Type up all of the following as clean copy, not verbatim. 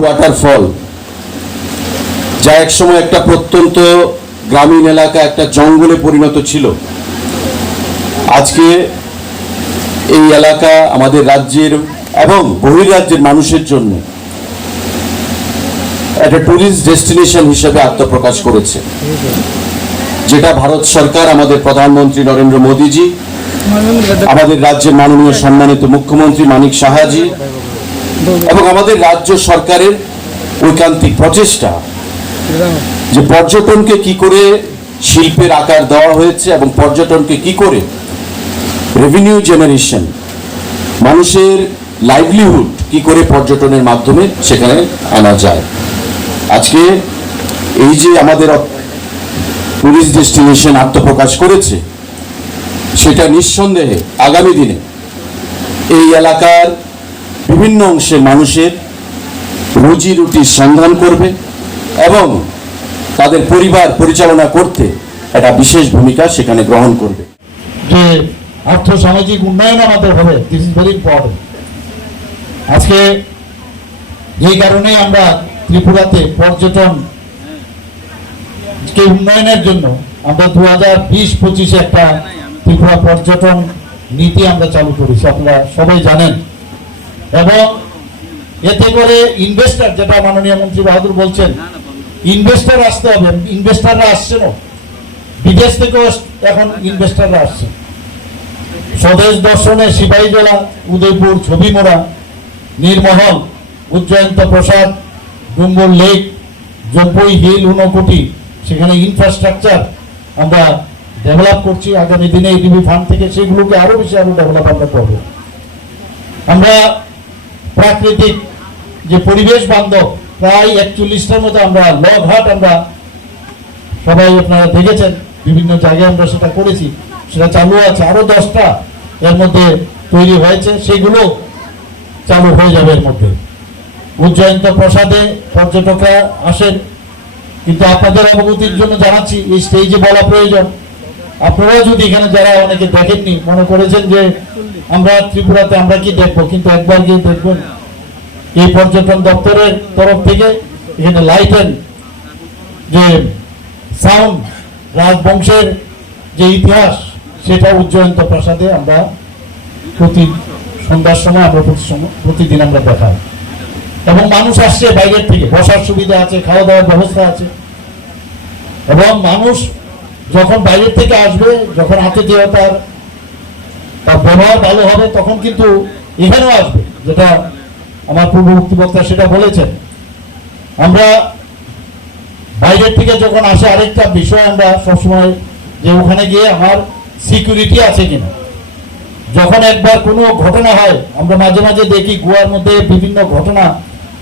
Waterfall, যা একসময় একটা প্রত্যন্ত গ্রামীণ এলাকা, একটা জঙ্গলে পরিণত ছিল, আজকে এই এলাকা আমাদের রাজ্যের এবং বহির্রাজ্যের মানুষের জন্য একটা ট্যুরিস্ট ডেস্টিনেশন হিসেবে আত্মপ্রকাশ করেছে, যেটা ভারত সরকার, আমাদের প্রধানমন্ত্রী নরেন্দ্র মোদীজি, আমাদের রাজ্যের মাননীয় সম্মানিত মুখ্যমন্ত্রী মানিক সাহাজি এবং আমাদের রাজ্য সরকারের ঐকান্তিক প্রচেষ্টা যে পর্যটনকে কি করে শিল্পের আকার দেওয়া হয়েছে এবং পর্যটনকে কি করে রেভিনিউ জেনারেশন, মানুষের লাইভলিহুড কি করে পর্যটনের মাধ্যমে সেখানে আনা যায়। আজকে এই যে আমাদের টুরিস্ট ডেস্টিনেশন আত্মপ্রকাশ করেছে, সেটা নিঃসন্দেহে আগামী দিনে এই এলাকার বিভিন্ন অংশের মানুষের রুজি রুটির সন্ধান করবে এবং তাদের পরিবার পরিচালনা করতে একটা বিশেষ ভূমিকা সেখানে গ্রহণ করবে। যে আর্থসামাজিক উন্নয়ন আমাদের হবে, দিস ইজ ভেরি ইম্পর্টেন্ট। আজকে এই কারণে আমরা ত্রিপুরাতে পর্যটন উন্নয়নের জন্য আমরা 2020-25 একটা ত্রিপুরা পর্যটন নীতি আমরা চালু করেছি, আপনারা সবাই জানেন। এবং এতে করে ইনভেস্টার, যেটা মাননীয় মন্ত্রী বাহাদুর বলছেন, ইনভেস্টার আসতে হবে। ইনভেস্টাররা আসছে না, বিদেশ থেকেও এখন ইনভেস্টাররা আসছে। স্বদেশ দর্শনে সিপাহীজলা, উদয়পুর, ছবিমোড়া, নীরমহল, উজ্জয়ন্ত প্রসাদ, ডুম্বুর লেক, জম্পুই হিল, ঊনকোটি, সেখানে ইনফ্রাস্ট্রাকচার আমরা ডেভেলপ করছি। আগামী দিনে এডিবি ফান্ড থেকে সেগুলোকে আরো বেশি ডেভেলপ আমরা করব। আমরা প্রাকৃতিক যে পরিবেশ বান্ধব প্রায় 41টার মতো আমরা লগঘাট, আমরা সবাই আপনারা দেখেছেন, বিভিন্ন জায়গায় আমরা সেটা করেছি, সেটা চালু আছে। আরো 10টা এর মধ্যে তৈরি হয়েছে, সেগুলো চালু হয়ে যাবে এর মধ্যে। উজ্জয়ন্ত প্রসাদে পর্যটকরা আসেন, কিন্তু আপনাদের অবগতির জন্য জানাচ্ছি, এই স্টেজে বলা প্রয়োজন, আপনারা যদি এখানে যারা অনেকে দেখেননি, মনে করেছেন যে আমরা ত্রিপুরাতে আমরা কি দেখবো, কিন্তু একবার গিয়ে দেখবেন এই পর্যটন দপ্তরের তরফ থেকে এখানে লাইট এন্ড যে সাউন্ড, রাজবংশের যে ইতিহাস, সেটা উজ্জয়ন্ত প্রাসাদে আমরা প্রতি সন্ধ্যার সময় আমরা প্রতিদিন আমরা দেখাই। এবং মানুষ আসছে বাইরের থেকে, বসার সুবিধা আছে, খাওয়া দাওয়ার ব্যবস্থা আছে। এবং মানুষ যখন বাইরের থেকে আসবে, যখন আতিথেয়তার তার ব্যবহার ভালো হবে, তখন কিন্তু এখানেও আসবে, যেটা আমার পূর্ববর্তী বক্তা সেটা বলেছেন। আমরা বাইরের থেকে যখন আসে, আরেকটা বিষয় আমরা সবসময় যে ওখানে গিয়ে আমার সিকিউরিটি আছে কিনা। যখন একবার কোনো ঘটনা হয়, আমরা মাঝে মাঝে দেখি গোয়ার মধ্যে বিভিন্ন ঘটনা,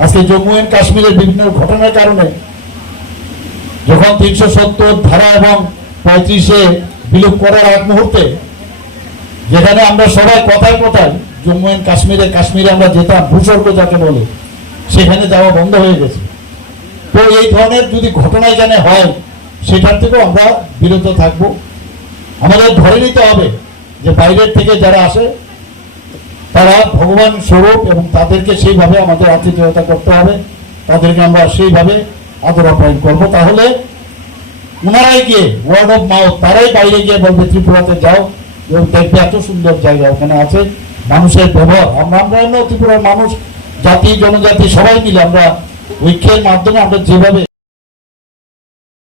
আজকে জম্মু এন্ড কাশ্মীরের বিভিন্ন ঘটনার কারণে যখন 370 ধারা এবং 35-এ বিলোপ করার এক মুহূর্তে, যেখানে আমরা সবাই কথায় কথায় জম্মু এন্ড কাশ্মীরে আমরা যেতাম, ভূস্বর্গ যাকে বলে, সেখানে যাওয়া বন্ধ হয়ে গেছে। তো এই ধরনের যদি ঘটনা এখানে হয়, সেটার থেকেও আমরা বিরত থাকব। আমাদের ধরে নিতে হবে যে বাইরের থেকে যারা আসে তারা ভগবান স্বরূপ, এবং তাদেরকে সেইভাবে আমাদের আতিথেয়তা করতে হবে, তাদেরকে আমরা সেইভাবে আদর আপ্যায়ন করবো। তাহলে ওনারাই গিয়ে ওয়ার্ড অফ মাউথ, তারাই বাইরে গিয়ে বলবে ত্রিপুরাতে যাও এবং দেখবে এত সুন্দর জায়গা ওখানে আছে। মানুষের ব্যবহার, আমরা ত্রিপুরার মানুষ, জাতি জনজাতি সবাই মিলে আমরা ঐক্যের মাধ্যমে আমরা যেভাবে